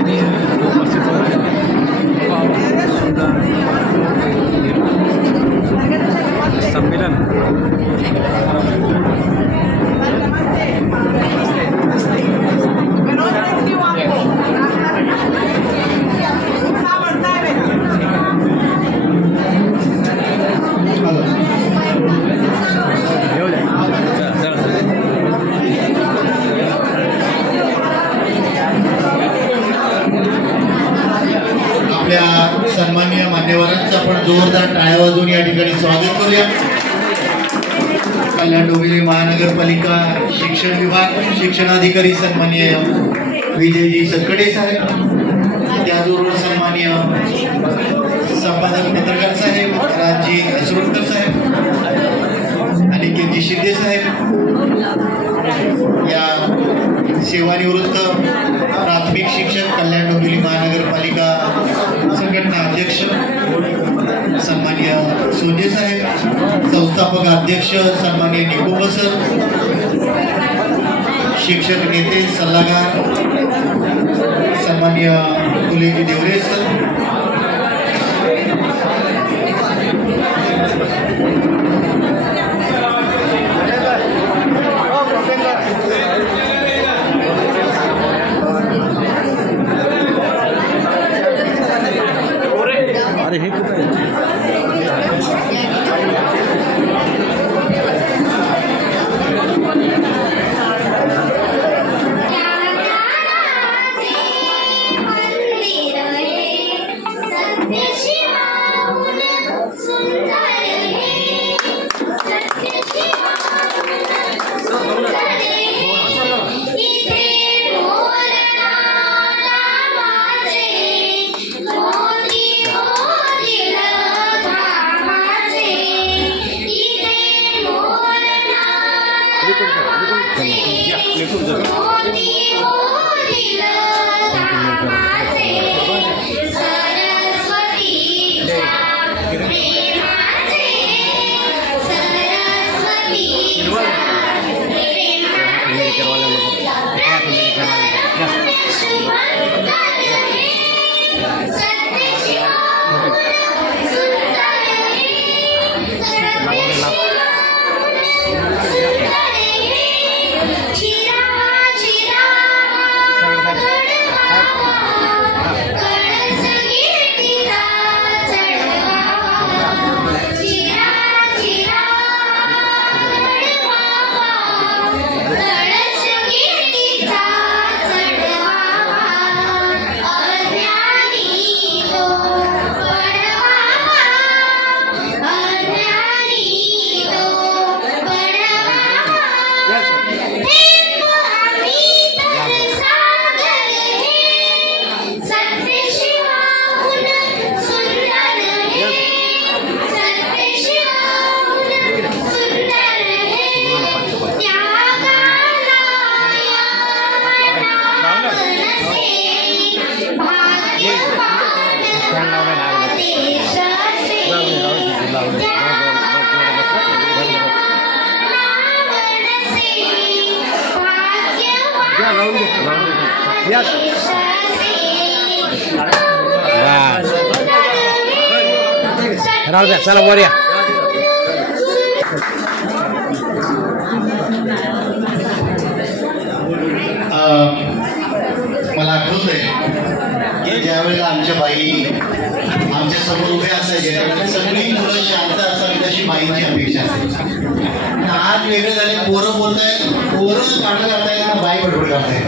पद्धतीने उपस्थित होत आहे संमेलन सन्माननीय मान्यवरांचं आपण जोरदार टाळ्या वाजवून या ठिकाणी स्वागत करूया। कल्याण डोंबिवली महानगरपालिका शिक्षण विभाग शिक्षणाधिकारी सन्माननीय विजयजी सतकडे साहेब, त्याचबरोबर सन्माननीय संपादक पत्रकार साहेब राजजी असरोडकर साहेब आणि केजी शिंदे साहेब, या सेवानिवृत्त प्राथमिक शिक्षक कल्याण डोंबिवली महानगरपालिका संघटना अध्यक्ष सन्माननीय सोजे साहेब, संस्थापक अध्यक्ष सन्माननीय निकोब सर, शिक्षक नेते सल्लागार सन्माननीय फुलेजी देवरे सर, अरे हे कुठं आहे? राहू द्या, चला वर या। मला आठवतंय की ज्यावेळेला आमच्या बाई आमच्या समोर उभ्या असायच्या सगळी मुलं शांत असावी अशी बाईंची अपेक्षा असायची। आज वेगळे झाले, पोरं बोलताय, पोरं काढलं करतायत ना बाई बडबड करतायत।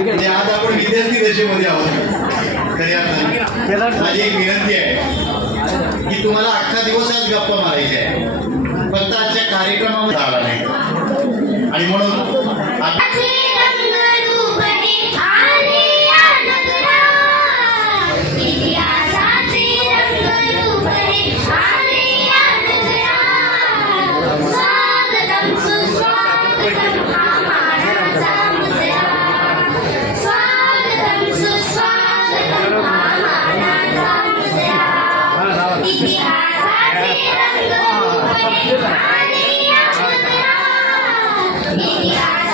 आज आपण विद्यार्थी दशेमध्ये आहोत। खरी माझी एक विनंती आहे की तुम्हाला अख्खा दिवस आज गप्पा मारायचे आहे, फक्त आजच्या कार्यक्रमामध्ये आला नाही आणि म्हणून Yeah.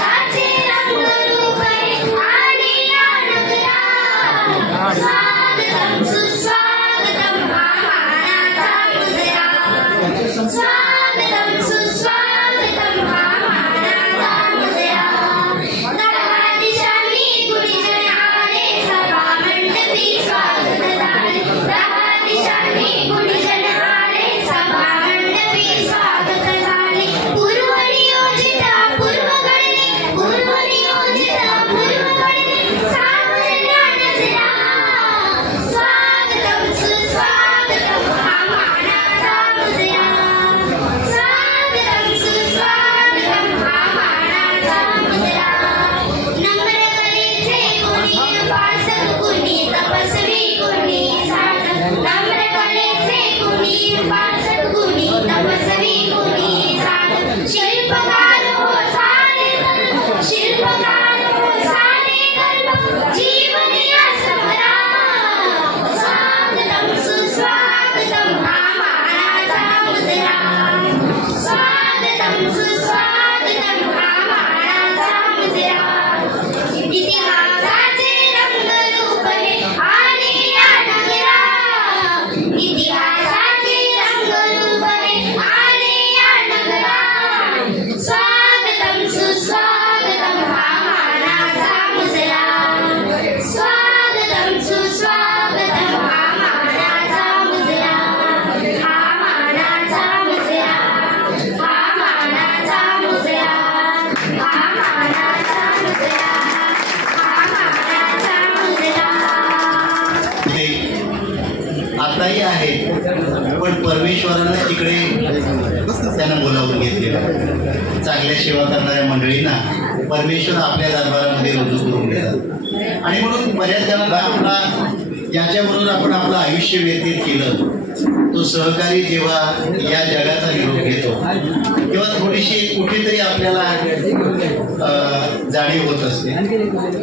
चांगल्या सेवा करणाऱ्या मंडळींना परमेश्वर आपल्या दरबारामध्ये रुजू करून देतात. आणि म्हणून बऱ्याच जणांना आपला ज्याच्याबरोबर आपण आपलं आयुष्य व्यतीत केलं तो सहकारी जेव्हा या जगाचा निरोप घेतो तेव्हा थोडीशी कुठेतरी आपल्याला जाणीव होत असते.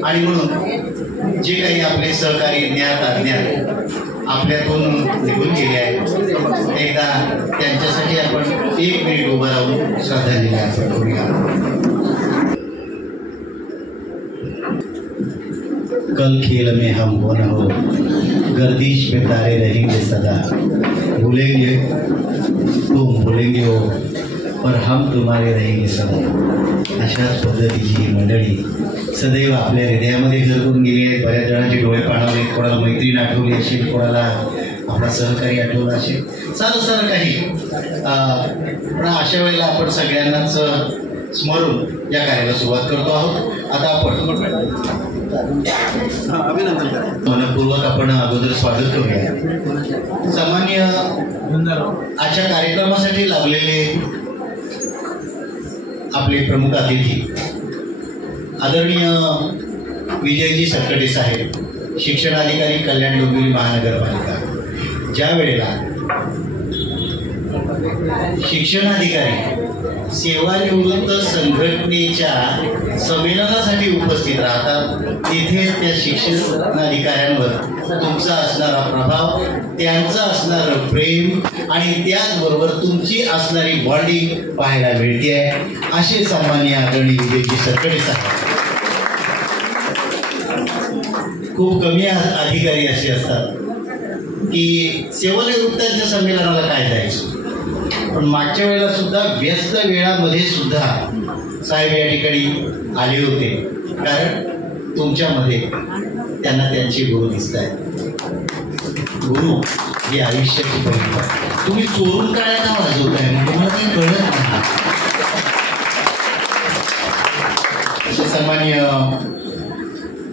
आणि म्हणून जे काही आपले सहकारी ज्ञात अज्ञात आपल्यातून निघून गेले आहेत एकदा त्यांच्यासाठी आपण 1 मिनिट उभं राहून श्रद्धांजली अर्पण करूया. कल खेल में हम हो न हो, गर्दिश में तारे रहेंगे सदा, भूलेंगे तुम भूलेंगे हो, पर हम तुम्हारे रहेंगे सदा. अशाच पद्धतीची ही मंडळी सदैव आपल्या हृदयामध्ये घर करून गेली आहेत. बऱ्याच जणांचे डोळे पाणावले, कोणाला मैत्रीण आठवली असेल, कोणाला आपला सहकारी आठवला असेल, सारं काही. पण अशा वेळेला आपण सगळ्यांनाच स्मरून या कार्याला सुरुवात करतो आहोत. आता आपण मनपूर्वक आपण अगोदर स्वागत करूया. सामान्य आजच्या कार्यक्रमासाठी लाभलेले आपले प्रमुख अतिथी आदरणीय विजयजी सटकडे साहेब, शिक्षणाधिकारी, कल्याण डोंबिवली महानगरपालिका. ज्या वेळेला शिक्षणाधिकारी सेवानिवृत्त संघटनेच्या संमेलनासाठी उपस्थित राहतात तिथे त्या शिक्षणाधिकाऱ्यांवर तुमचा असणारा प्रभाव, त्यांचं असणारं प्रेम आणि त्याचबरोबर तुमची असणारी बॉन्डिंग पाहायला मिळते आहे. असे सन्माननीय आदरणीय विजयजी सटकडे साहेब. खूप कमी अधिकारी असे असतात की सेवानिवृत्तांच्या संमेलनाला काय जायचं, पण मागच्या वेळेला सुद्धा व्यस्त वेळामध्ये सुद्धा साहेब या ठिकाणी आले होते. कारण तुमच्यामध्ये त्यांना त्यांचे गुरु दिसत आहेत. गुरु ही आयुष्याची परंपरा. तुम्ही चोरून काळ्या का वाजवताय म्हणजे तुम्हाला काही कळत नाही. असे सन्माननीय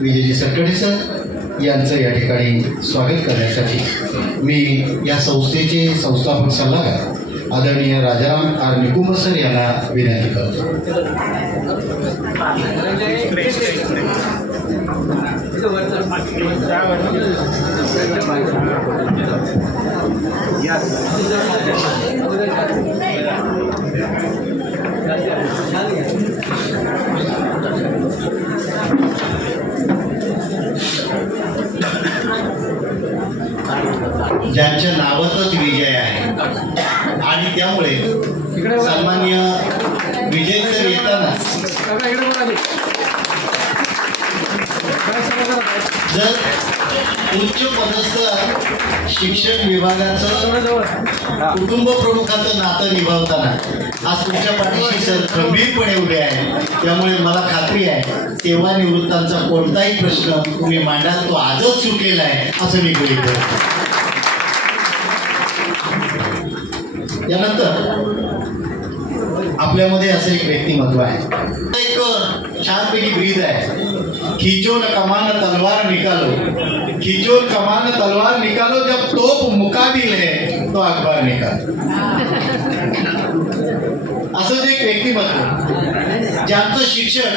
विजयजी सटकडे सर यांचं या ठिकाणी स्वागत करण्यासाठी मी या संस्थेचे संस्थापक सल्लागार आदरणीय राजाराम आर निकुंभ सर यांना विनंती करतो. ज्यांच्या नावातच विजय आहे आणि त्यामुळे सन्माननीय विजय सर येताना जर उच्च पदस्थ शिक्षण विभागाचं कुटुंब प्रमुखाचं नातं निभावताना आज तुमच्या पाठीशी सर खंबीरपणे उभे आहे. त्यामुळे मला खात्री आहे सेवानिवृत्तांचा कोणताही प्रश्न तुम्ही मांडाल तो आजच सुटलेला आहे असं मी गृहीत करतो. यानंतर आपल्यामध्ये असं एक व्यक्तिमत्व आहे, एक छानपैकी ब्रीद आहे. खींचो न कमान तलवार निकालो, खींचो कमान तलवार निकालो, जब तोप मुकाबिल है तो अखबार निकालो. असंच एक व्यक्तिमत्व ज्यांचं शिक्षण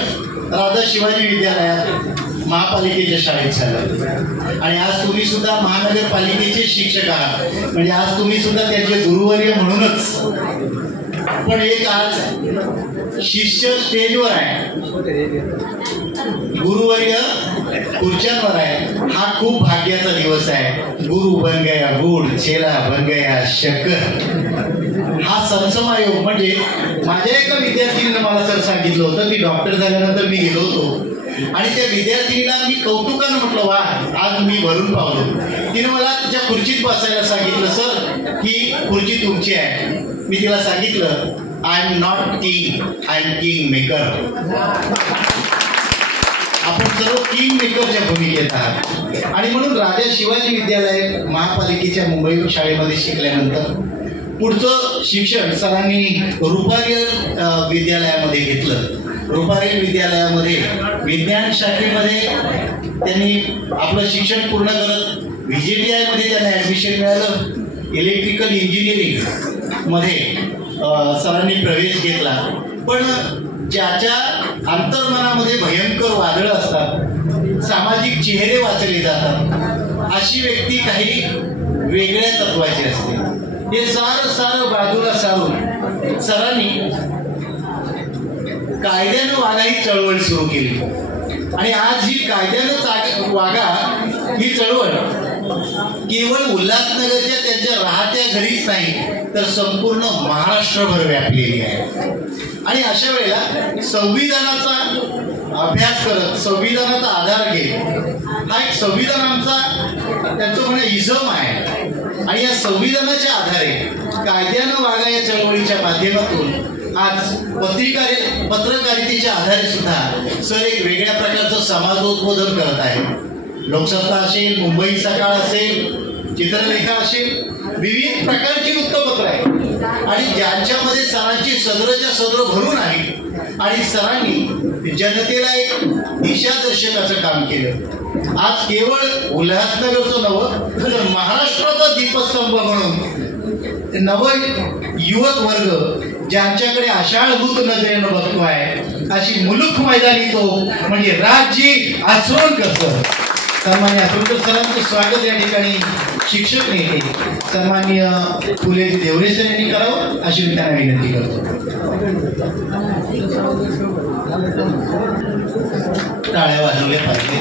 राधा शिवाजी विद्यालयात महापालिकेच्या शाळेत झालं आणि आज तुम्ही सुद्धा महानगरपालिकेचे शिक्षक आहात. म्हणजे आज तुम्ही सुद्धा त्यांचे गुरुवर्य म्हणूनच. पण एक आज शिष्य स्टेजवर आहे, गुरुवर्य खुर्च्यांवर आहे. हा खूप भाग्याचा दिवस आहे. गुरु बन गया गुड, चेला बन गया शक्कर. हा समसमायोग. म्हणजे माझ्या एका विद्यार्थीने मला सर सांगितलं होतं की डॉक्टर झाल्यानंतर मी गेलो होतो आणि त्या विद्यार्थीला मी कौतुकानं म्हटलं वा आज मी भरून पावलो. तिने मला तिच्या खुर्चीत बसायला सांगितलं सर ही खुर्ची तुमची आहे. मी तिला सांगितलं I am not king, I am king maker. आपण सर्व किंग मेकरच्या भूमिकेत आहात. आणि म्हणून राजा शिवाजी विद्यालय महापालिकेच्या मुंबई शाळेमध्ये शिकल्यानंतर पुढचं शिक्षण सरांनी रुपारेल विद्यालयामध्ये घेतलं. रुपारेल विद्यालयामध्ये विज्ञान शाखेमध्ये त्यांनी आपलं शिक्षण पूर्ण करत VJTI मध्ये त्यांना ॲडमिशन मिळालं. इलेक्ट्रिकल इंजिनिअरिंग मध्ये सरांनी प्रवेश घेतला. पण ज्याच्या अंतर्मनामध्ये भयंकर वादळ असतात, सामाजिक चेहरे वाचले जातात, अशी व्यक्ती काही वेगळ्या तत्वाची असते. हे सारं बाजूला सारून सरांनी कायद्यानं वागा ही चळवळ सुरू केली. आणि आज ही कायद्यानं वागा ही चळवळ केवळ उल्हासनगरच्या त्यांच्या राहत्या घरीच नाही तर संपूर्ण महाराष्ट्रभर व्यापलेली आहे. आणि अशा वेळेला संविधानाचा अभ्यास करत, संविधानाचा आधार घेत, हा एक संविधान आमचा त्यांचं म्हणणं इझम आहे. आणि या संविधानाच्या आधारे कायद्यानं वागा या चळवळीच्या माध्यमातून आज पत्रकारितेच्या आधारे सुद्धा सर एक वेगळ्या प्रकारचं समाजोद्बोधन करत आहे. लोकसत्ता असेल, मुंबई सकाळ असेल, चित्रलेखा असेल, विविध प्रकारची वृत्तपत्र आहे आणि ज्यांच्यामध्ये सरांची सदरच्या सदर भरून आली आणि सरांनी जनतेला एक दिशादर्शकाचं काम केलं. आज केवळ उल्हासनगरचं नवं तर महाराष्ट्राचा दीपस्तंभ म्हणून नव युवक वर्ग ज्यांच्याकडे आषाढभूत नजरेनं बघतोय अशी मुलुख मैदानी तो म्हणजे राजजी आसोळकर सर. सन्मान्य आसोळकर सरांचं स्वागत या ठिकाणी शिक्षक नेते सन्मान्य फुले देवरे सर यांनी करावं अशी मी त्यांना विनंती करतो. टाळ्या वाजवल्या पाहिजे.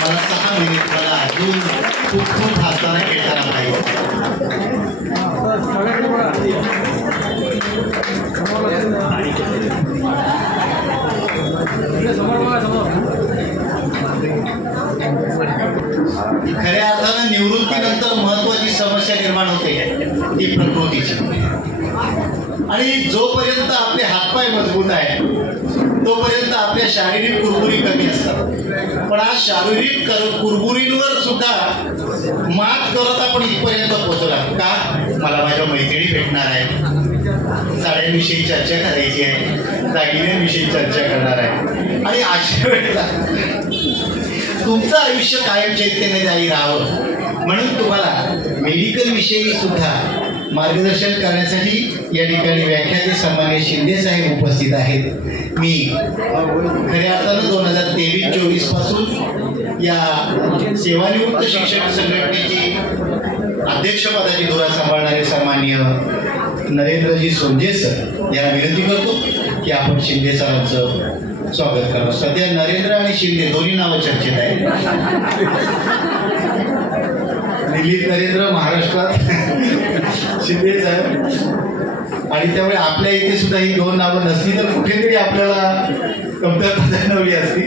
मला 6 मिनिट मला अजून खूप हसताना खेळताना पाहिजे. खऱ्या अर्थानं निवृत्तीनंतर महत्वाची समस्या निर्माण होते ती प्रकृतीची. आणि जोपर्यंत आपले हातपाय मजबूत आहे तोपर्यंत आपल्या शारीरिक कुरबुरी कमी असतात. पण आज शारीरिक कुरबुरींवर सुद्धा मात करत आपण इथपर्यंत पोहोचला का? मला माझ्या मैत्रिणी भेटणार आहे, साड्यांविषयी चर्चा करायची आहे, दागिन्यांविषयी चर्चा करणार आहे. आणि अशा वेळेला तुमचं आयुष्य कायम चैतन्यदायी राहावं म्हणून तुम्हाला मेडिकल विषयी सुद्धा मार्गदर्शन करण्यासाठी या ठिकाणी व्याख्याते सन्मान्य शिंदे साहेब उपस्थित आहेत. मी खऱ्या अर्थानं 2023-24 पासून या सेवानिवृत्त शिक्षक संघटनेची अध्यक्षपदाची धुरा सांभाळणारे सन्मान्य नरेंद्रजी सोंजे सर यांना विनंती करतो की आपण शिंदे सरांचं स्वागत करावं. सध्या नरेंद्र आणि शिंदे दोन्ही नावं चर्चेत आहेत. दिल्लीत नरेंद्र, महाराष्ट्रात शिंदे साहेब. आणि त्यामुळे आपल्या इथे सुद्धा ही 2 नावं नसली तर कुठेतरी आपल्याला कमतरता जाणवली असती.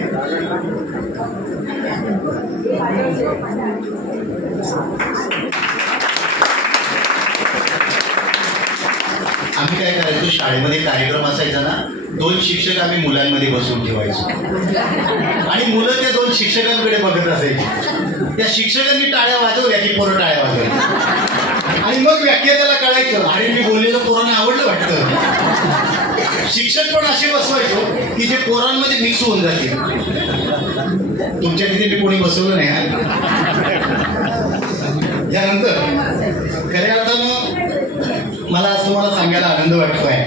आम्ही काय करायचो, शाळेमध्ये कार्यक्रम असायचा ना, 2 शिक्षक आम्ही मुलांमध्ये बसवून ठेवायचो आणि मुलं त्या 2 शिक्षकांकडे बघत असायची. त्या शिक्षकांनी टाळ्या वाजवल्या की पोरं टाळ्या वाजवल्या आणि मग व्याख्यात्याला कळायचं अरे मी बोललेलं पोरांना आवडलं वाटतं. शिक्षक पण असे बसवायचो की जे पोरांमध्ये मिक्स होऊन जाते. तुमच्या तिथे मी कोणी बसवलं नाही. यानंतर खऱ्या अर्थानं मला असं तुम्हाला सांगायला आनंद वाटतोय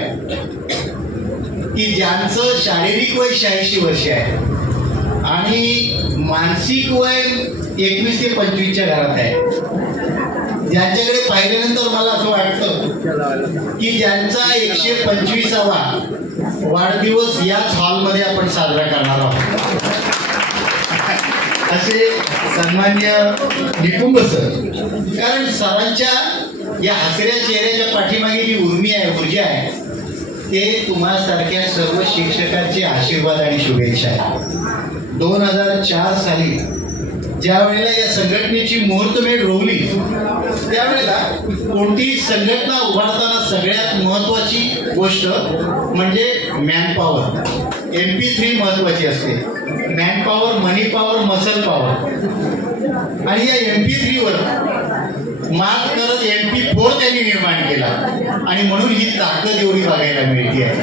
की ज्यांचं शारीरिक वय 86 वर्ष आहे आणि मानसिक वय 21 ते 25च्या घरात आहे, ज्यांच्याकडे पाहिल्यानंतर मला असं वाटतं की ज्यांचा 125वा वाढदिवस याच हॉलमध्ये आपण साजरा करणार आहोत असे सन्मान्य निकुंभ सर. कारण सरांच्या या हसऱ्या चेहऱ्याच्या पाठीमागे जी ऊर्जा आहे ते तुम्हासारख्या सर्व शिक्षकांचे आशीर्वाद आणि शुभेच्छा आहे. 2004 साली ज्या वेळेला या संघटनेची मुहूर्तमेढ रोवली त्यावेळेला कोणतीही संघटना उभारताना सगळ्यात महत्वाची गोष्ट म्हणजे मॅनपॉवर. MP3 महत्वाची असते. मॅनपॉवर, मनी पॉवर, मसल पॉवर. आणि या MP3 वर मात करत MP4 त्यांनी निर्माण केला आणि म्हणून ही ताकद एवढी बघायला मिळते आहे.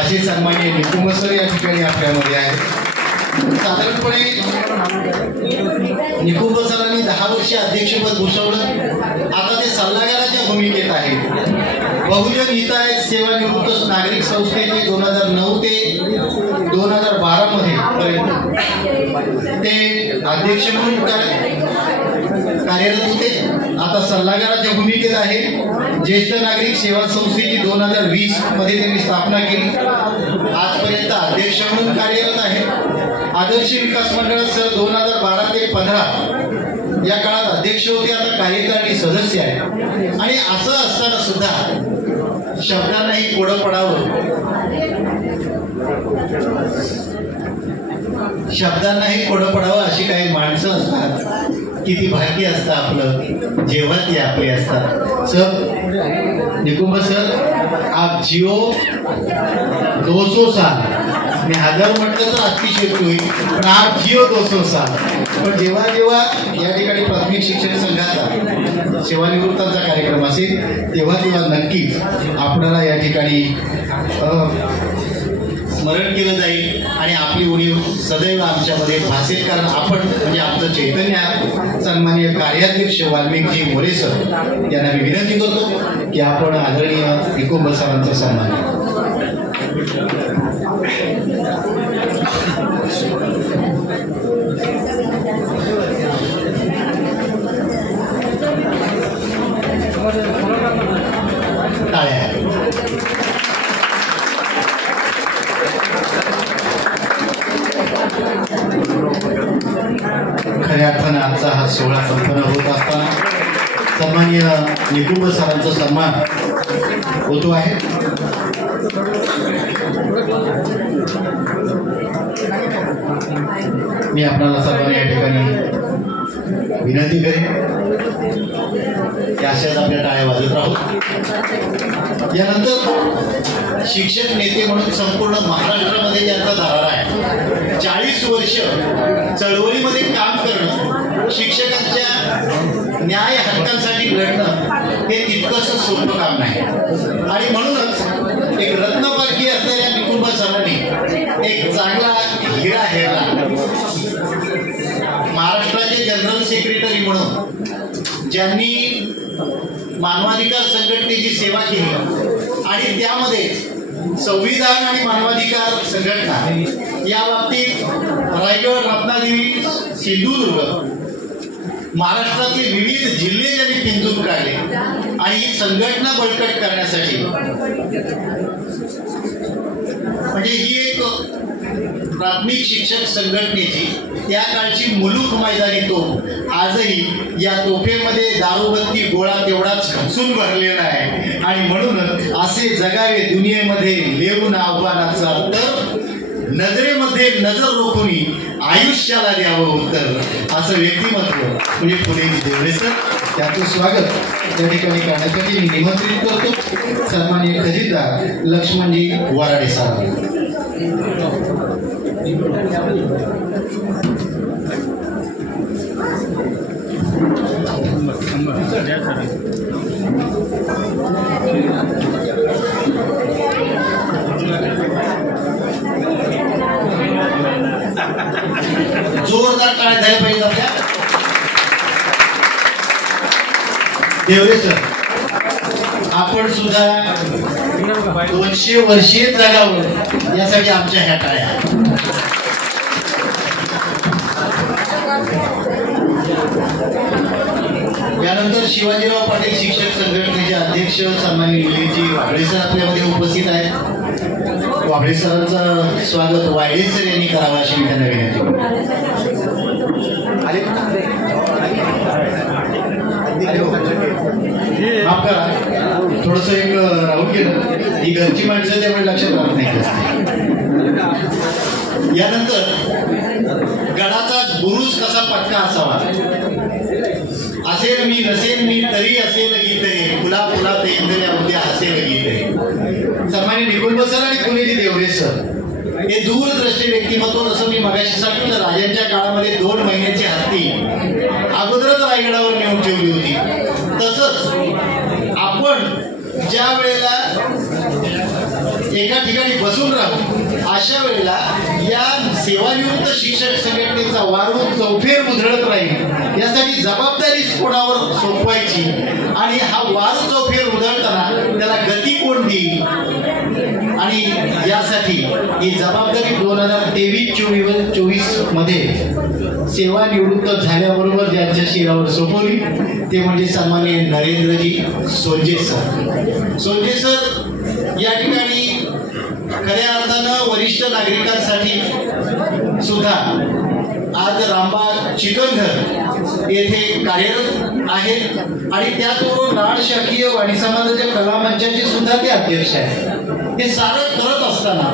असे सन्मान्य निकुंभ सर या ठिकाणी आपल्यामध्ये आहेत. साधारणपणे निकुंभ सरांनी 10 वर्ष अध्यक्षपद भूषवलं. आता ते सल्लागाराच्या भूमिकेत आहेत. बहुजन हिताय सेवानिवृत्त नागरिक संस्थेचे 2009 ते 2012 मध्ये पर्यंत ते अध्यक्ष म्हणून कार्यरत होते. आता सल्लागाराच्या भूमिकेत आहे. ज्येष्ठ नागरिक सेवा संस्थेची 2020 मध्ये त्यांनी स्थापना केली. आजपर्यंत अध्यक्ष म्हणून कार्यरत आहे. आदर्श विकास मंडळात सर 2012 ते 15 या काळात अध्यक्ष होते. आता कार्यकारिणी सदस्य आहे. आणि असं असताना सुद्धा शब्दांनाही कोडं पडावं, शब्दांनाही कोडं पडावं अशी काही माणसं असतात. किती भाग्य असतं आपलं जेव्हा ती आपले असतात. सर निकुंभ सर आप जिओ 200 साल, मी 1000 म्हटलं तर अतिशयोक्ती होईल, पण आप जिओ 200 साल. पण जेव्हा जेव्हा या ठिकाणी प्राथमिक शिक्षण संघाचा सेवानिवृत्तांचा कार्यक्रम असेल तेव्हा तेव्हा नक्कीच आपल्याला या ठिकाणी स्मरण केलं जाईल आणि आपली उणीव सदैव आमच्यामध्ये भासेल. कारण आपण म्हणजे आमचं चैतन्य सन्माननीय कार्याध्यक्ष वाल्मिकजी मोरे सर यांना मी विनंती करतो की आपण आदरणीय निकुंभ सरांचा सन्मान. टाळ्या. खऱ्या अर्थानं आजचा हा सोहळा संपन्न होत असताना सन्माननीय निकुंभ सरांचा सन्मान होतो आहे. मी आपल्याला सर्वांनी या ठिकाणी विनंती करेन की अशाच आपल्या टाळ्या वाजत राहू. यानंतर शिक्षक नेते म्हणून संपूर्ण महाराष्ट्रामध्ये ज्यांचा दरारा आहे, 40 वर्ष चळवळीमध्ये काम करणं, शिक्षकांच्या न्याय हक्कांसाठी लढणं हे तितकंसं सोपं काम नाही. आणि म्हणूनच एक रत्नपारखी असलेल्या निकुंभ सरांनी एक चांगला हिरा हेरला. महाराष्ट्राचे जनरल सेक्रेटरी म्हणून ज्यांनी मानवाधिकार संघटनेची सेवा केली आणि त्यामध्ये संविधान आणि मानवाधिकार संघटना या बाबतीत रायगड, रत्नागिरी, सिंधुदुर्ग महाराष्ट्रातले विविध जिल्हे ज्यांनी पिंजून काढले आणि ही संघटना बळकट करण्यासाठी म्हणजे ही एक प्राथमिक शिक्षक संघटनेची त्या काळची मुलूक मैदानी तोफ आजही या तोफेमध्ये दारूबत्ती गोळा तेवढाच खचून भरलेला आहे. आणि म्हणून असे जगावे दुनियेमध्ये लेऊन आव्हानाचा तर नजरेमध्ये नजर रोखुनी आयुष्याला द्यावं उत्तर असं व्यक्तिमत्व म्हणजे फुलेजी देवरे सर. त्याचं स्वागत त्या ठिकाणी करण्यासाठी मी निमंत्रित करतो सन्माननीय खजिनदार लक्ष्मणजी वराडे सर. जोरदार टाळ्या द्यायला पाहिजे आपल्या. देवरे सर आपण सुद्धा 200 वर्षे जगावं यासाठी आमच्या ह्या टाळ्या. यानंतर शिवाजीराव पाटील शिक्षक संघटनेचे अध्यक्ष सन्माननीय निलेशजी वाबळे सर आपल्यामध्ये उपस्थित आहेत. वाबळे सरांचं स्वागत वायडे सर यांनी करावं अशी मी त्यांना विनंती माफ करा, थोडस एक राहून गेलं. ही घरची माणसं त्यामुळे लक्षात राहत नाही. यानंतर गडाचा बुरुज कसा पटका असावा, असेल मी नसेल मी तरी असेल गीते, फुला फुला तेंदल्या उद्या असेल गीते. सन्माननीय निकुंभ सर आणि फुलेजी देवरे सर हे दूरदृष्टी व्यक्तिमत्व. जसं मी मगाशी सांगितलं, राजांच्या काळामध्ये 2 महिन्याची हत्ती अगोदरच रायगडावर नेऊन ठेवली होती. तसंच आपण ज्या वेळेला एका ठिकाणी बसून राहू अशा वेळेला या सेवानिवृत्त शिक्षक संघटनेचा वारूळ चौफेर उधळत राहील यासाठी जबाबदारी कोणावर सोपवायची आणि हा वारू चौफेर उधळताना त्याला गती कोण देईल आणि यासाठी ही जबाबदारी 2023-24 मध्ये सेवानिवृत्त झाल्याबरोबर ज्यांच्याशी यावर सोपवली ते म्हणजे सन्माननीय नरेंद्रजी सोंजे सर. सोंजे सर या ठिकाणी खऱ्या अर्थानं वरिष्ठ नागरिकांसाठी सुद्धा आज रामबाग चिकनघर येथे कार्यरत आहेत आणि त्याचबरोबर नाड शाखीय वाणी समाजाच्या कला मंचाचे सुद्धा ते अध्यक्ष आहेत. हे सारं करत असताना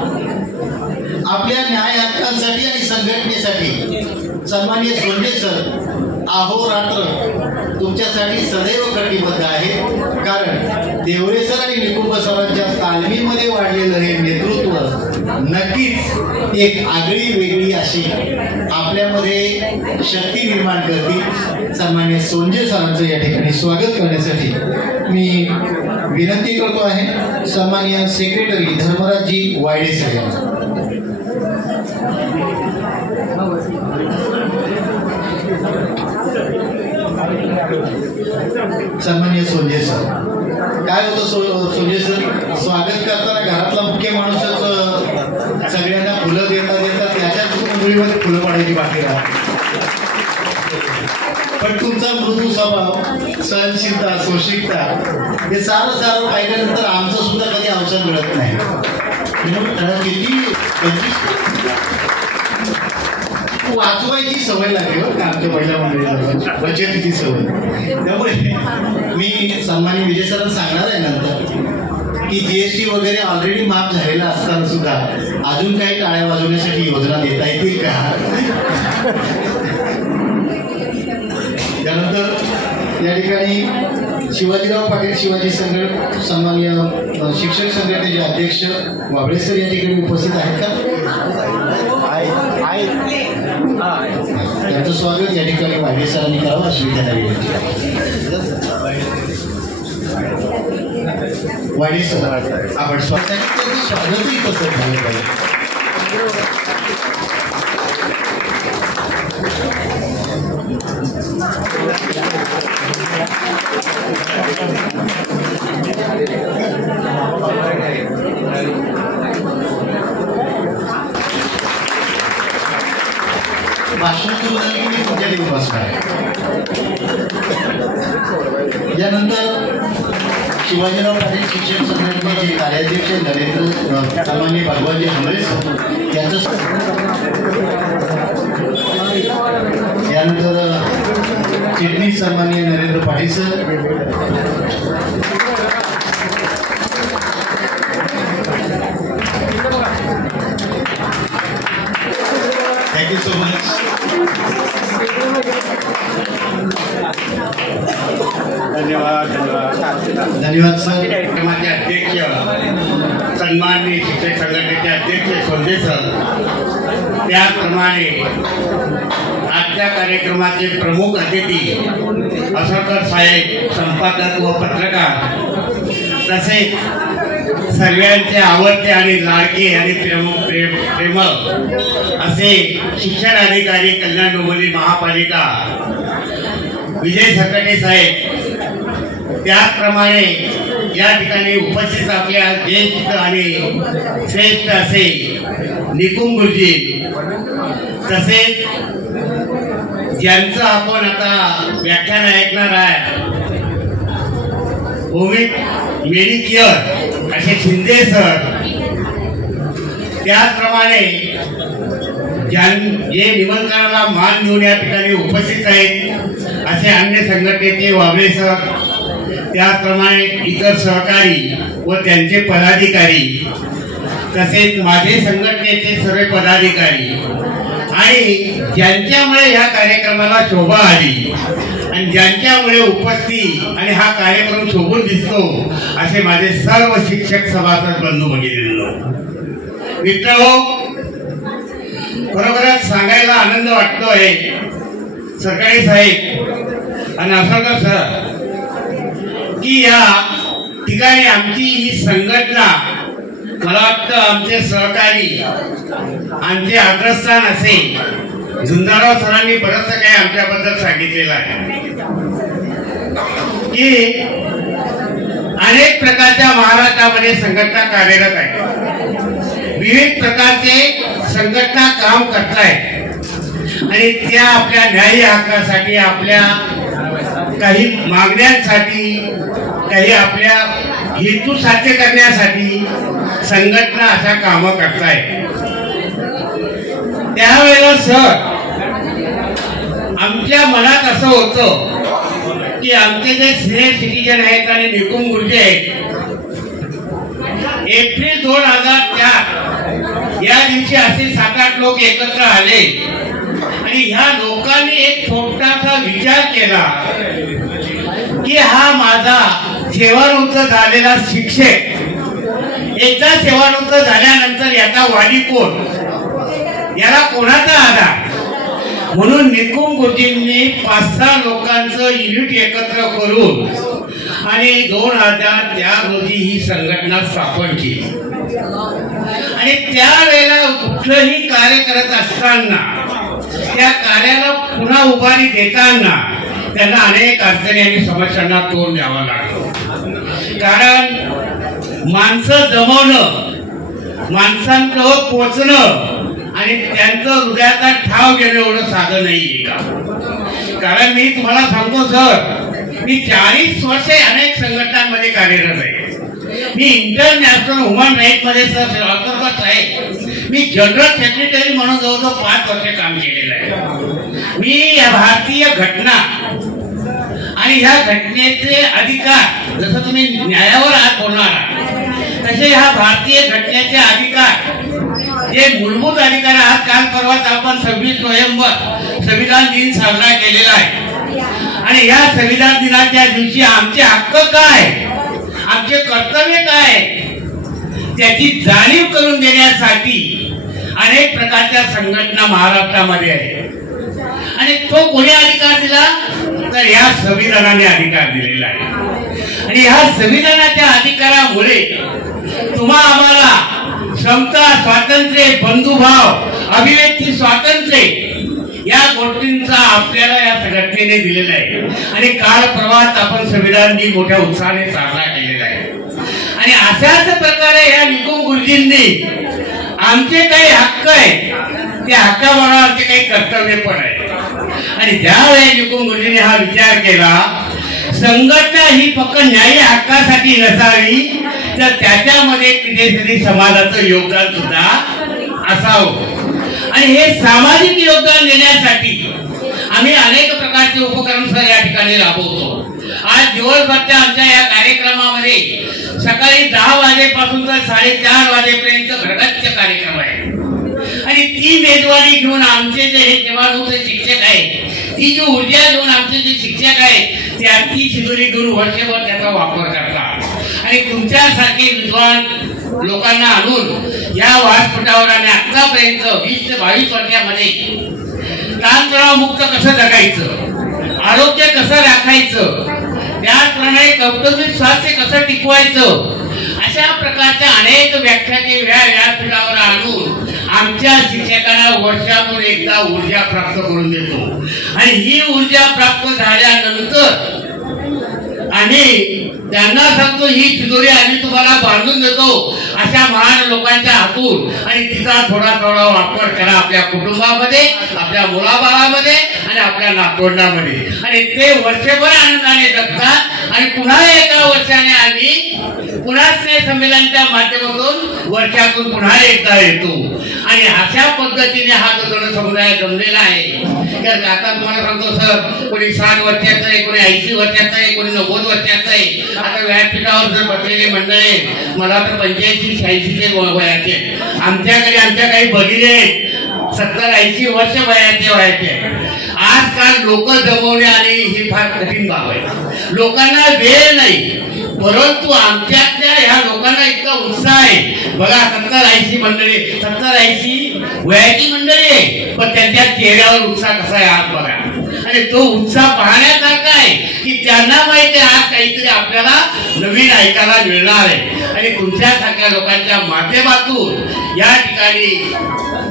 आपल्या न्याय हक्कांसाठी आणि संघटनेसाठी सन्माननीय सोंजे सर अहोरात्र तुमच्यासाठी सदैव कटिबद्ध आहे. कारण देवरे सर आणि निकुंभ सरांच्या तालमीमध्ये वाढलेलं हे नेतृत्व नक्कीच एक आगळी वेगळी अशी आपल्यामध्ये शक्ती निर्माण करतील. सन्माननीय सोंजे सरांचं या ठिकाणी स्वागत करण्यासाठी मी विनंती करतो आहे सन्माननीय सेक्रेटरी धर्मराजजी वायडे सर यांना. सन्माननीय सोंजे सर काय होतं सोंजे सर स्वागत करताना घरातला मुख्य माणूसच सगळ्यांना फुलं देतात त्याच्याच मुलीमध्ये फुलं पाडायची बाकी राहते. पण तुमचा मृदू स्वभाव सहनशीलता सोशिकता हे सारं पाहिल्यानंतर आमचं सुद्धा कधी अवसर मिळत नाही. किती वाचवायची सवय लागली हो का आमच्या पहिल्या मंडळीला बचतीची सवय. त्यामुळे मी सन्माननीय विजय सरांना सांगणार आहे नंतर की GST वगैरे ऑलरेडी माफ झालेला असताना सुद्धा अजून काही टाळ्या वाजवण्यासाठी योजना देता येतील का. त्यानंतर या ठिकाणी शिवाजीराव पाटील शिवाजी संघ सन्माननीय शिक्षक संघटनेचे अध्यक्ष वाबळे सर या ठिकाणी उपस्थित आहेत का. त्यांचं स्वागत या ठिकाणी वाबळे सरांनी करावं अशी त्यांना विनंती. वाबळे सर आपण स्वागतही कसं झालं पाहिजे. भाषण सुरू झालं की मी तुमच्या देऊन बसणार. यानंतर शिवाजीराव पाटील शिक्षक संघटनेचे कार्याध्यक्ष नरेंद्र सन्माननीय भगवानजी हमरे यांचं. यानंतर चिटणीस सन्माननीय Narendra Patil sir. Thank you so much. धन्यवाद सर. कार्यक्रमाचे अध्यक्ष सन्माननीय शिक्षक संघटनेचे अध्यक्ष सोंजे सर, त्याचप्रमाणे आजच्या कार्यक्रमाचे प्रमुख अतिथी असरकर साहेब संपादक व पत्रकार, तसेच सर्वांचे आवडते आणि लाडके आणि प्रेमळ असे शिक्षण अधिकारी कल्याण डोंबिवली महापालिका विजय सकटे साहेब, त्याचप्रमाणे या ठिकाणी उपस्थित आपल्या ज्येष्ठ आणि श्रेष्ठ असे निकुंभ गुरुजी, तसेच ज्यांचं आपण आता व्याख्यान ऐकणार आहे ओमिक मेडिकेअर असे शिंदे सर, त्याचप्रमाणे जे निमंत्रणाला मान देऊन या ठिकाणी उपस्थित आहेत असे अन्य संघटनेचे वाबळे सर, त्याचप्रमाणे इतर सहकारी व त्यांचे पदाधिकारी, तसेच माझे संघटनेचे सर्व पदाधिकारी आणि ज्यांच्यामुळे ह्या कार्यक्रमाला शोभा आली आणि ज्यांच्यामुळे उपस्थित आणि हा कार्यक्रम शोभून दिसतो असे माझे सर्व शिक्षक सभासद बंधू भगिनींनो, मित्रहो, खरोखरच सांगायला आनंद वाटतोय सरकारी साहेब आणि असरकर सर की या ठिकाणी आमची ही संघटना मला वाटतं आमचे सहकारी आमचे अग्रस्थान असे झुंजारराव सरांनी बरंच काही आमच्याबद्दल सांगितलेलं आहे की अनेक प्रकारच्या महाराष्ट्रामध्ये संघटना कार्यरत आहे, विविध प्रकारचे संघटना काम करतायत आणि त्या आपल्या न्याय्य हक्कासाठी, आपल्या काही मागण्यांसाठी, काही आपल्या हेतू साध्य करण्यासाठी संघटना अशा कामं करतायत. त्यावेळेला सर आमच्या मनात असं होतं की आमचे जे सिनियर सिटीजन आहेत आणि निकुम गुर्जे आहेत, एप्रिल 2004 या दिवशी असे 7-8 लोक एकत्र आले आणि ह्या लोकांनी एक छोटासा विचार केला की हा माझा सेवानिवृत्त झालेला शिक्षक, एकदा सेवानिवृत्त झाल्यानंतर याचा वाली कोण, याला कोणाचा आधार, म्हणून निकुम गुरुजींनी 5-6 लोकांचं युनिट एकत्र करून आणि 2000 त्या रोजी ही संघटना स्थापन केली. आणि त्यावेळेला कुठलंही कार्य करत असताना, त्या कार्याला पुन्हा उभारी देताना त्यांना अनेक अडचणी आणि समस्यांना तोंड द्यावं लागलं. कारण माणसं जमवणं, माणसांजवळ पोचणं आणि त्यांचं हृदयाचा ठाव घेणं एवढं साधं नाहीये का. कारण मी तुम्हाला सांगतो सर, मी 40 वर्षे अनेक संघटनांमध्ये कार्यरत आहे. मी इंटरनॅशनल ह्युमन राईट मध्ये सर ऑथर आहे. मी जनरल सेक्रेटरी म्हणून जवळजवळ 5 वर्षे काम केलेलं आहे. मी या भारतीय घटना आणि ह्या घटनेचे अधिकार, जसं तुम्ही न्यायावर आज बोलणार आहात, तसे ह्या भारतीय घटनेचे अधिकार, जे मूलभूत अधिकार, आज काल परवाच आपण 26 नोव्हेंबर संविधान दिन साजरा केलेला आहे. आणि या संविधान दिनाच्या दिवशी आमचे हक्क काय, आमचे कर्तव्य काय, त्याची जाणीव करून देण्यासाठी अनेक प्रकारच्या संघटना महाराष्ट्रामध्ये आहेत. आणि तो कोणी अधिकार दिला, तर या संविधानाने अधिकार दिलेला आहे. आणि ह्या संविधानाच्या अधिकारामुळे तुम्हा आम्हाला समता, स्वातंत्र्य, बंधुभाव, अभिव्यक्ती स्वातंत्र्य या गोष्टींचा आपल्याला या संघटनेने दिलेला आहे. आणि काल प्रवाहात आपण संविधान दिन मोठ्या उत्साहाने साजरा केलेला आहे. आणि अशाच प्रकारे या निकुम गुरुजींनी आमचे काही हक्क आहेत, त्या हक्काबरोबर आमचे काही कर्तव्य पण आहे. आणि ज्यावेळी निकुम गुरुजींनी हा विचार केला, संघटना ही फक्त न्याय्य हक्कासाठी नसावी, तर त्याच्यामध्ये कुठेतरी समाजाचं योगदान सुद्धा असावं. आणि हे सामाजिक योगदान देण्यासाठी आम्ही अनेक प्रकारचे उपक्रम सर या ठिकाणी राबवतो. आज दिवसभरच्या आमच्या या कार्यक्रमामध्ये सकाळी 10 वाजेपासून तर 4:30 वाजेपर्यंत घरगच्च कार्यक्रम आहे. आणि ती मेजवानी घेऊन आमचे जे हे सेवानिवृत्त शिक्षक आहेत, ती जी ऊर्जा घेऊन आमचे जे शिक्षक आहेत, त्या ती शिदोरी घेऊन वर्षभर त्याचा वापर करतात. आणि तुमच्यासारखे विद्वान लोकांना आणून या व्यासपीठावर आणि आतापर्यंत 20 ते 22 वर्षामध्ये ताणतणावमुक्त कसं जगायचं, आरोग्य कसं राखायचं, त्याचप्रमाणे कौटुंबिक स्वास्थ्य कसं टिकवायचं, अशा प्रकारच्या अनेक व्याख्याने व्यासपीठावर आणून आमच्या शिक्षकांना वर्षातून एकदा ऊर्जा प्राप्त करून देतो. आणि ही ऊर्जा प्राप्त झाल्यानंतर आम्ही त्यांना सांगतो, ही तिजोरी आम्ही तुम्हाला बांधून देतो अशा महान लोकांच्या हातून, आणि तिचा थोडा थोडा वापर करा आपल्या कुटुंबामध्ये, आपल्या मुलाबाळामध्ये आणि आपल्या नातवंडामध्ये. आणि ते वर्षभर आनंदाने जगतात. आणि पुन्हा एका वर्षाने आम्ही पुन्हा स्नेह संमेलनाच्या माध्यमातून वर्षातून पुन्हा एकदा येतो. आणि अशा पद्धतीने हा जो जनसमुदाय जमलेला आहे. तर आता तुम्हाला सांगतो सर, कोणी 60 वर्षाचं आहे, कोणी 80 वर्षाचं आहे, कोणी 90 वर्षाचं आहे. आता व्यासपीठावर जर बसलेले मंडळी, मला तर 85-86 वयाचे, आमच्याकडे आमच्या काही भगिनी 70-80 वर्ष वयाचे. आजकाल लोक जमवणे आणि ही फार कठीण बाब आहे. लोकांना वेळ नाही, परंतु आमच्यातल्या ह्या लोकांना इतका उत्साह आहे. बघा 70-80 मंडळी, 70-80 वयाची मंडळी आहे, पण त्यांच्या चेहऱ्यावर उत्साह कसा आहे आज बघा. आणि तो उत्साह पाहण्यासारखा आहे की त्यांना माहिती आहे आज काहीतरी आपल्याला नवीन ऐकायला मिळणार आहे. आणि तुमच्यासारख्या लोकांच्या माध्यमातून या ठिकाणी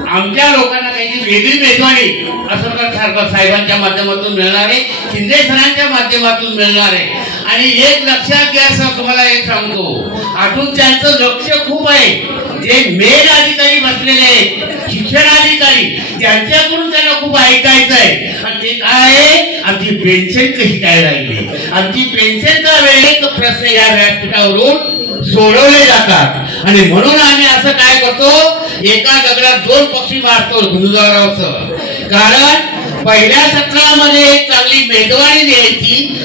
आमच्या लोकांना काही वेगळी मेजवानी असं साहेबांच्या माध्यमातून मिळणार आहे, शिंदे सरांच्या माध्यमातून मिळणार आहे. आणि एक लक्षात घ्या सर, तुम्हाला एक सांगतो, अजून त्यांचं लक्ष खूप आहे. जे मेल अधिकारी बसलेले आहेत, शिक्षणाधिकारी, त्यांच्याकडून त्यांना खूप ऐकायचं आहे. आणि ते काय आहे, आमची पेन्शन कशी काय राहिली, आमची पेन्शनचा वेळेत प्रश्न या व्यासपीठावरून सोडवले जातात. आणि म्हणून आम्ही असं काय करतो, एका दगडात दोन पक्षी मारतो गुंजारावचं. कारण पहिल्या सत्रामध्ये एक चांगली मेजवानी द्यायची,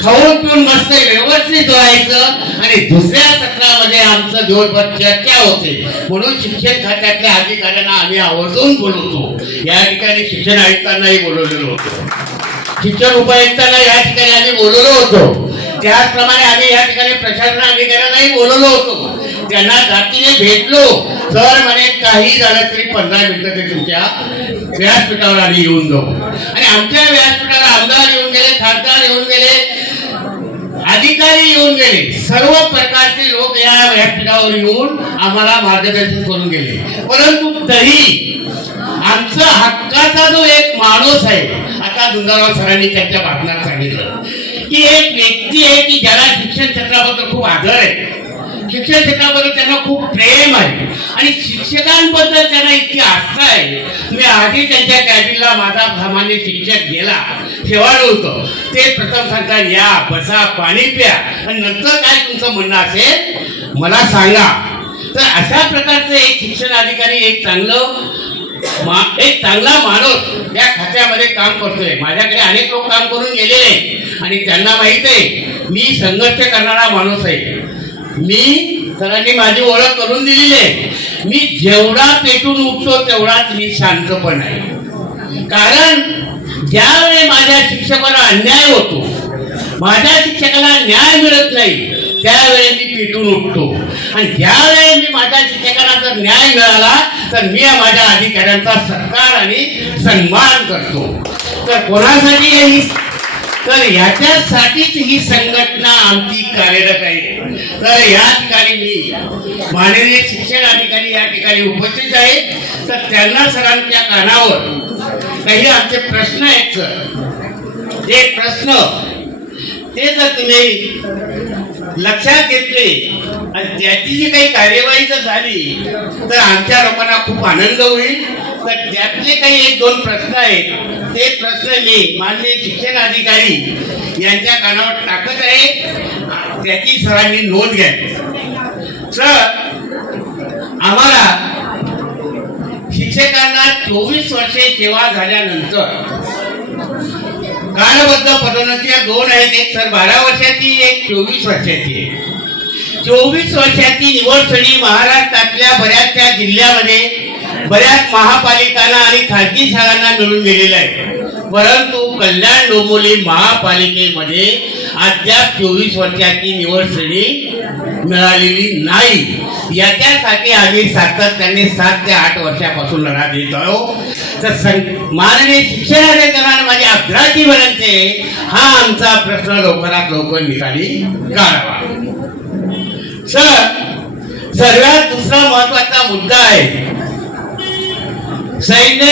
खाऊन पिऊन मस्त व्यवस्थित व्हायचं, आणि दुसऱ्या सत्रामध्ये आमचं दिवसभर चर्चा होते. म्हणून शिक्षण खात्यातल्या अधिकाऱ्यांना आम्ही आवर्जून बोलवतो. या ठिकाणी शिक्षण आयुक्तांनाही बोलवलेलो होतो, शिक्षण उपायुक्तांना या ठिकाणी आम्ही बोलवलो होतो. त्याचप्रमाणे आम्ही या ठिकाणी प्रशासन अधिकाऱ्यांनाही बोलवलो होतो. त्यांना जातीने भेटलो. सर म्हणे काही झालं तरी 15 मिनिटं ते तुमच्या व्यासपीठावर आम्ही येऊन जाऊ. आणि आमच्या व्यासपीठावर आमदार येऊन गेले, खासदार येऊन गेले, अधिकारी येऊन गेले, सर्व प्रकारचे लोक या व्यासपीठावर येऊन आम्हाला मार्गदर्शन करून गेले. परंतु तरी आमचा हक्काचा जो एक माणूस आहे, आता दुंदाराव सरांनी त्यांच्या भाषणात सांगितलं की एक व्यक्ती आहे की ज्याला शिक्षण क्षेत्राबद्दल खूप आदर आहे, शिक्षण क्षेत्राबद्दल त्यांना खूप प्रेम आहे, आणि शिक्षकांबद्दल त्यांना इतकी आस्था आहे. तुम्ही आधी त्यांच्या कॅबिनला माझा सामान्य शिक्षक गेला, शेवाळ होतं, ते प्रथम सांगता या, बसा, पाणी प्या, आणि नंतर काय तुमचं म्हणणं असेल मला सांगा. तर अशा प्रकारचं एक शिक्षण अधिकारी, एक चांगला माणूस या खात्यामध्ये काम करतोय. माझ्याकडे अनेक लोक काम करून गेलेले, आणि त्यांना माहित आहे मी संघर्ष करणारा माणूस आहे. मी सरांनी माझी ओळख करून दिलेली आहे. मी जेवढा पेटून उठतो तेवढाच मी शांत पण आहे. कारण ज्यावेळी माझ्या शिक्षकाला अन्याय होतो, माझ्या शिक्षकाला न्याय मिळत नाही, त्यावेळी मी पेटून उठतो. आणि ज्यावेळी मी माझ्या शिक्षकांना जर न्याय मिळाला तर मी माझ्या अधिकाऱ्यांचा सत्कार आणि सन्मान करतो. तर कोणासाठी आहे, तर याच्यासाठीच ही संघटना आमची कार्यरत आहे. तर या ठिकाणी मी माननीय शिक्षण अधिकारी या ठिकाणी उपस्थित आहेत. तर त्यांना सरांच्या कानावर काही आमचे प्रश्न आहेत. सर, जे प्रश्न ते जर तुम्ही लक्षात घेतले आणि त्याची जी काही कार्यवाही जर झाली तर आमच्या लोकांना खूप आनंद होईल. तर त्यातले काही 1-2 प्रश्न आहेत, ते प्रश्न मी माननीय शिक्षण अधिकारी यांच्या कानावर टाकत आहे, त्याची सरांनी नोंद घ्या. सर, आम्हाला शिक्षकांना 24 वर्षे सेवा झाल्यानंतर कालबद्ध पदोन्नती 2 आहेत. एक सर 12 वर्षाची, एक 24 वर्षाची आहे. 24 वर्षाची निवडसळी महाराष्ट्रातल्या बऱ्याचशा जिल्ह्यामध्ये बऱ्याच महापालिकांना आणि खाजगी शाळांना मिळून गेलेलं आहे. परंतु कल्याण डोंबिवली महापालिकेमध्ये अद्याप 24 वर्षाची निवडसळी मिळालेली नाही. याच्यासाठी आम्ही सातत्याने 7 ते 8 वर्षापासून लढा देत आहोत. तर माननीय शिक्षण अधिकाऱ्यांना माझी अग्राची विनंती आहे, हा आमचा प्रश्न लवकरात लवकर निकाली काढावा. सर, सर्वात दुसरा महत्वाचा मुद्दा आहे, सैन्य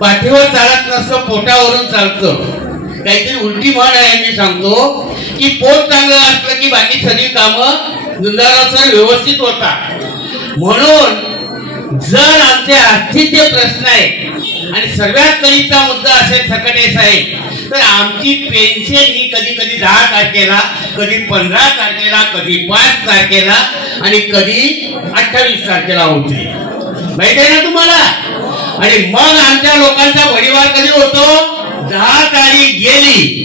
पाठीवर चालत नसतं, पोटावरून चालतं. काहीतरी उलटी म्हण आहे, मी सांगतो की पोट चांगलं असलं की बाकी सगळी कामं दुंदाराव सर व्यवस्थित होतात. म्हणून जर आमचे आर्थिक जे प्रश्न आहेत आणि सर्वात कधीचा मुद्दा असेल सकटे साहेब, तर आमची पेन्शन ही कधी कधी 10 तारखेला, कधी 15 तारखेला, कधी 5 तारखेला आणि कधी 28 तारखेला होती, माहिती आहे ना तुम्हाला. आणि मग आमच्या लोकांचा परिवार कधी होतो, 10 तारीख गेली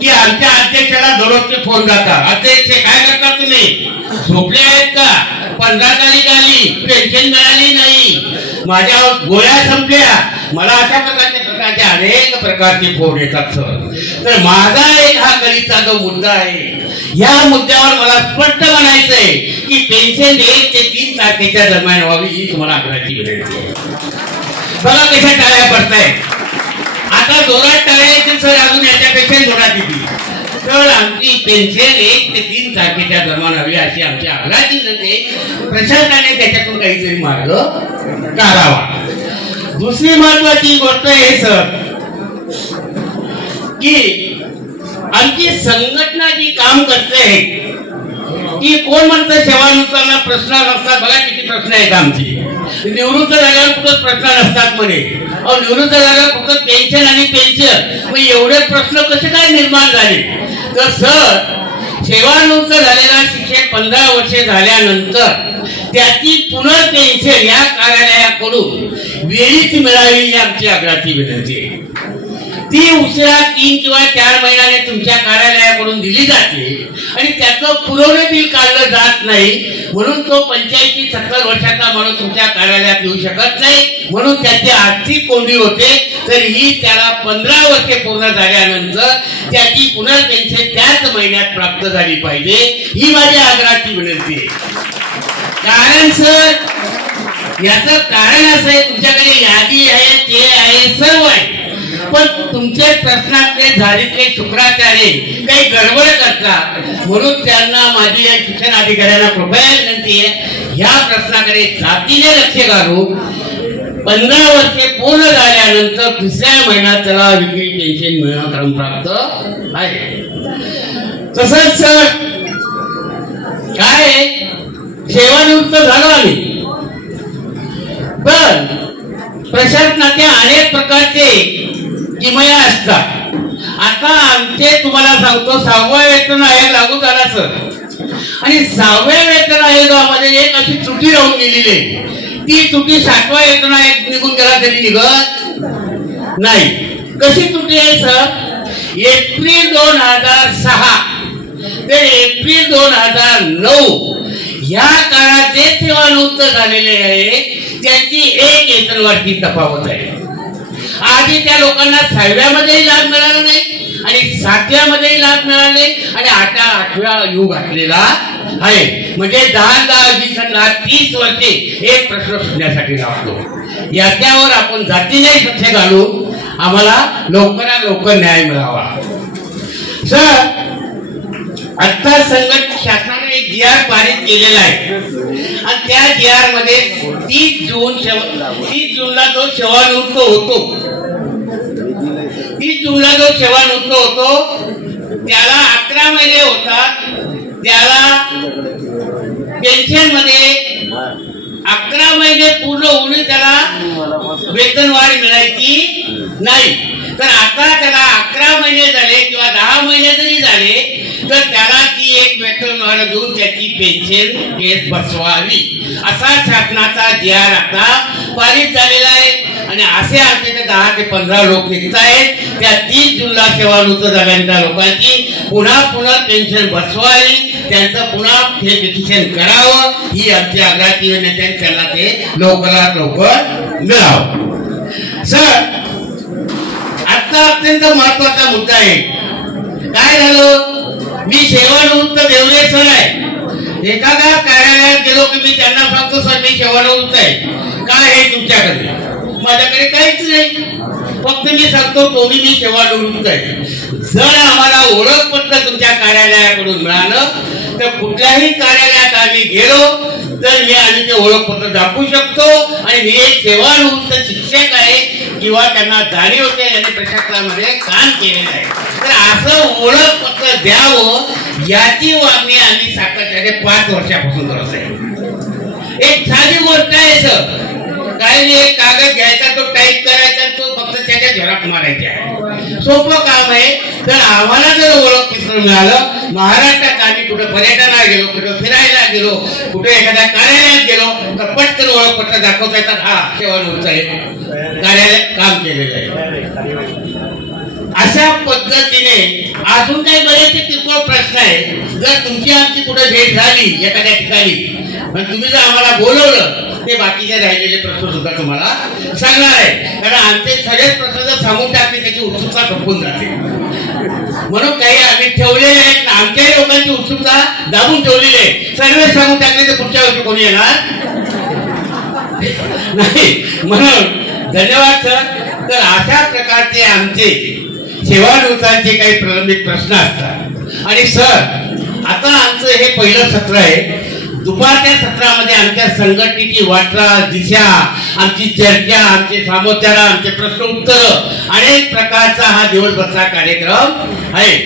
की आमच्या अध्यक्षाला दररोजचे फोन जातात, अध्यक्ष काय करतात तुम्ही, झोपले आहेत का, 15 तारीख आली, पेन्शन मिळाली नाही, माझ्या गोळ्या संपल्या, मला अशा प्रकारचे अनेक प्रकारचे फोन येतात. सर, तर माझा एक हा कलीचा जो मुद्दा आहे, या मुद्द्यावर मला स्पष्ट म्हणायचंय की पेन्शन 1 ते 3 तारखेच्या दरम्यान व्हावी, ही तुम्हाला आग्रहाची विनंती आहे. बघा कशा टाळ्या पडतायत. आता जोरात टाळ्या येतील सर, अजून याच्यापेक्षा जोरात येतील. तर आमची पेन्शन 1 ते 3 तारखेच्या दरम्यान हवी अशी आमची आग्रहाची विनंती. प्रशासनाने त्याच्यातून काहीतरी मार्ग काढावा. दुसरी महत्वाची गोष्ट हे सर की आमची संघटना जी काम करते आहे की कोण म्हणतं सेवानिवृत्तांना प्रश्न नसतात. बघा किती प्रश्न आहेत आमची. निवृत्त झाल्यावर कुठंच प्रश्न नसतात म्हणे. निवृत्त झाल्यावर फक्त पेन्शन आणि पेन्शन, मग एवढे प्रश्न कसे काय निर्माण झाले. तर सर सेवानिवृत्त झालेला शिक्षक 15 वर्षे झाल्यानंतर त्याची पुनर्पेन्शन या कार्यालयाकडून वेळीच मिळावी ही आमची आग्रहाची विनंती आहे. ती उशिरा 3 किंवा 4 महिन्याने तुमच्या कार्यालयाकडून दिली जाते आणि त्याचं पुरवणे बिल काढलं जात नाही. म्हणून तो 85-70 वर्षाचा माणूस तुमच्या कार्यालयात येऊ शकत नाही. म्हणून त्याची आर्थिक कोंडी होते. तरीही त्याला 15 वर्षे पूर्ण झाल्यानंतर त्याची पुनर्पेन्शन त्याच महिन्यात प्राप्त झाली पाहिजे ही माझी आग्रहाची विनंती आहे. कारण सर याचं कारण असं आहे, तुमच्याकडे यादी आहे, ते आहे, सर्व आहे, पण तुमचे प्रश्नातले झाडीतले शुक्राचार्य काही गडबड करतात. म्हणून त्यांना माझी या शिक्षण अधिकाऱ्यांना कृपया विनंती आहे, ह्या प्रश्नाकडे जातीने लक्ष घालून 15 वर्षे पूर्ण झाल्यानंतर 3ऱ्या महिन्यात त्याला विक्री पेन्शन मिळणं क्रमप्राप्त आहे. तसंच सर काय सेवानिवृत्त झालो आम्ही, पण प्रशासनाचे अनेक प्रकारचे किमया असतात. आता आमचे तुम्हाला सांगतो 6वा वेतन आयोग लागू झाला सर, आणि 6व्या वेतन आयोगामध्ये एक अशी त्रुटी राहून गेलेली आहे. ती त्रुटी 7वा वेतन आयोग निघून गेला तरी निघत नाही. कशी त्रुटी आहे सर? एप्रिल 2006 ते एप्रिल 2009 या काळात जे सेवानिवृत्त झालेले आहे त्यांची 1 वेतनवाढीची तफावत आहे. आधी त्या लोकांना 6व्यामध्येही लाभ मिळाला नाही आणि 7व्यामध्येही लाभ मिळाला नाही आणि 8व्या येऊ घातलेला आहे. म्हणजे 10-20 वर्षे एक प्रश्न सुटण्यासाठी लागतो. याच्यावर आपण जातीने लक्ष घालून आम्हाला लवकरात लवकर न्याय मिळावा. सर आता संघटना शासनाने एक GR पारित केलेला आहे आणि त्या GR मध्ये 30 जूनला जो सेवानिवृत्त होतो, 30 जूनला जो सेवानिवृत्त होतो त्याला 11 महिने होतात. त्याला पेन्शन मध्ये 11 महिने पूर्ण होऊन त्याला वेतनवाढ मिळायची नाही. तर आता त्याला 11 महिने झाले किंवा 10 महिने जरी झाले तर त्याला ती एक वेतनवाढ देऊन त्याची पेन्शन केस बसवावी असा शासनाचा GR आता पारित झालेला आहे. आणि असे आमचे 10 ते 15 लोक निघत आहेत. त्या 30 जूनला सेवानिवृत्त झालेल्या लोकांची पुन्हा पेन्शन बसवावी, त्यांचं पुन्हा हे पेन्शन करावं ही आमची आग्रहाची विनंती आहे. त्यांना ते लवकरात लवकर मिळावं. सर आता अत्यंत महत्वाचा मुद्दा आहे. काय झालं, मी सेवानिवृत्त देवरे सर आहे. एखाद्या कार्यालयात गेलो की मी त्यांना सांगतो सर मी सेवानिवृत्त आहे, काय आहे तुमच्याकडे? माझ्याकडे काहीच नाही, फक्त मी सांगतो तोही मी सेवानिवृत्त आहे. जर आम्हाला ओळखपत्र तुमच्या कार्यालयाकडून मिळालं तर कुठल्याही कार्यालयात आम्ही गेलो तर आम्ही ते ओळखपत्र दाखवू शकतो आणि मी एक सेवानिवृत्त शिक्षक आहे किंवा त्यांना जाणीव होते यांनी प्रशासनामध्ये काम केलेलं आहे. तर असं ओळखपत्र द्यावं याची मागणी आम्ही सातत्याने 5 वर्षापासून करत आहे. एक साधी गोष्ट आहे सर, काही एक कागद घ्यायचा, तो टाईप करायचा, तो फक्त त्याच्या झेरॉक्स मारायचे आहे. सोपं काम आहे. तर आम्हाला जर ओळखपत्र मिळालं, महाराष्ट्रात आम्ही कुठे पर्यटनाला गेलो, कुठे फिरायला गेलो, कुठे एखाद्या कार्यालयात गेलो तर पटकन ओळखपत्र दाखवता येतात, हा सेवानिवृत्त आहे, कार्यालयात काम केलेलं आहे. अशा पद्धतीने अजून काही बरेचसे किरकोळ प्रश्न आहेत. जर तुमची आमची कुठे भेट झाली एखाद्या ठिकाणी पण तुम्ही जर आम्हाला बोलवलं ते बाकीचे राहिलेले प्रश्न सुद्धा तुम्हाला सांगणार आहे. कारण आमचे सगळेच प्रश्न जर सांगून टाकले त्याची उत्सुकता खपून जाते. म्हणून काही आम्ही ठेवलेले आहेत, आमच्याही लोकांची उत्सुकता दाबून ठेवलेली आहे. सर्व सांगून टाकले तर पुढच्या वर्षी कोणी येणार नाही. म्हणून धन्यवाद सर. तर अशा प्रकारचे आमचे सेवानिवृत्तांचे काही प्रलंबित प्रश्न असतात आणि सर, आता आमचं हे पहिलं सत्र आहे. दुपारच्या सत्रामध्ये आमच्या संघटनेची वाटचाल, दिशा, आमची चर्चा, आमचे सामोपचार, आमचे प्रश्न उत्तर, अनेक प्रकारचा हा दिवसभरचा कार्यक्रम आहे.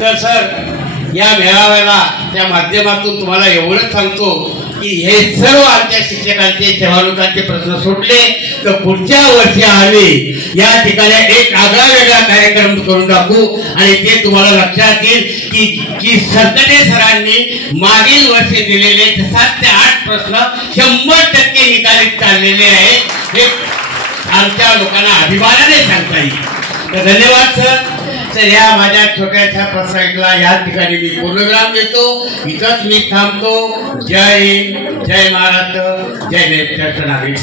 तर सर, या मेळाव्याला त्या माध्यमातून तुम्हाला एवढंच सांगतो की हे सर्व आमच्या शिक्षकांचे, सेवानुकांचे प्रश्न सुटले तर पुढच्या वर्षी आम्ही या ठिकाणी एक आगळा वेगळा कार्यक्रम करून दाखवू. आणि ते तुम्हाला लक्षात येईल की सरकटे सरांनी मागील वर्षी दिलेले 7 ते 8 प्रश्न 100% निकालीत काढलेले आहेत. हे आमच्या लोकांना अभिमानाने सांगता येईल. तर धन्यवाद सर. तर या माझ्या छोट्याशा प्रसंगाला या ठिकाणी मी पूर्णविराम देतो. इथंच मी थांबतो. जय हिंद, जय महाराष्ट्र, जय नागरिक.